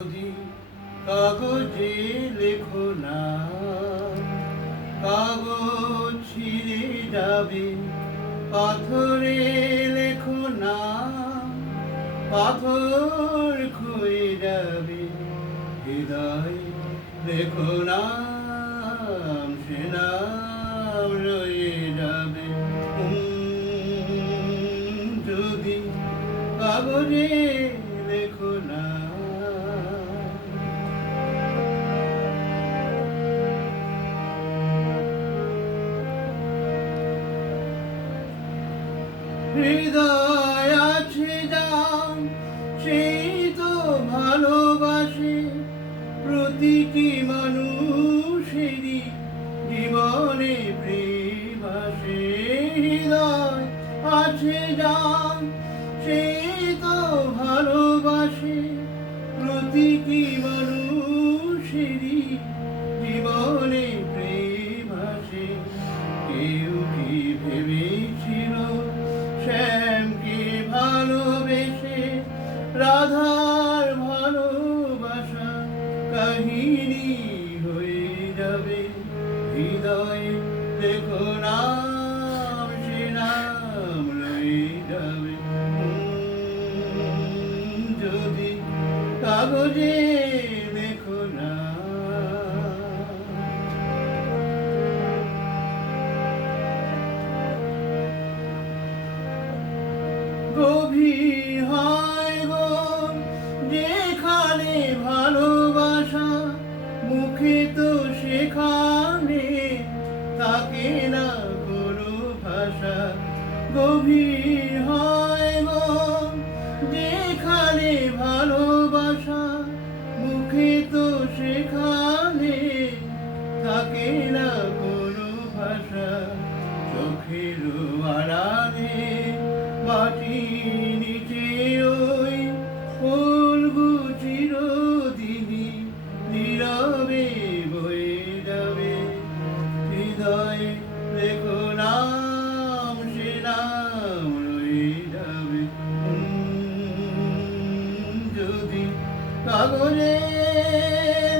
যদি কাগজে লেখো না, কাগজ ছিঁড়ে যাবে। পাথরে লেখো না, পাথর ক্ষয়ে যাবে। হৃদয় লেখো না, সে নাম রয়ে যাবে। যদি কাগজে লেখো না, হৃদয় আছে যার সেই তো ভালোবাসে। প্রতিটি মানুষেরই জীবনে প্রেম আসে। হৃদয় আছে যার সেই তো ভালোবাসে। প্রতিটি মানুষেরই জীবনে প্রেম আসে। কেউ কি ভেবেছিল শ্যামকে ভালোবেসে রাধার ভালোবাসা কাহিনী হয়ে যাবে। হৃদয়ে লেখো নাম, সে নাম রয়ে যাবে। যদি কাগজে লেখো না, গভীর হয় গো যেখানে ভালোবাসা, মুখে তো সেখানে থাকে না কোনো ভাষা। গভীর হয় গো যেখানে ভালোবাসা, মুখে তো সেখানে থাকে না কোনো ভাষা। চোখের আড়ালে মাটির নিচে ওই ফুলগু চিরদিনই নীরবে বয়ে যাবে। হৃদয়ে লেখো নাম, সে নাম রয়ে যাবে। যদি কাগজে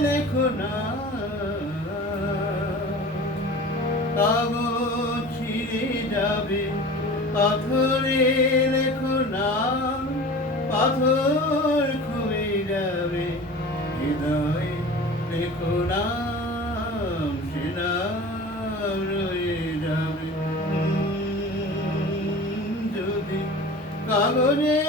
লেখো না, কাগজ ছিঁড়ে যাবে। পাথরে লেখো নাম, পাথর ক্ষয়ে যাবে। হৃদয়ে লেখো নাম, সে নাম রয়ে যাবে। যদি কাগজে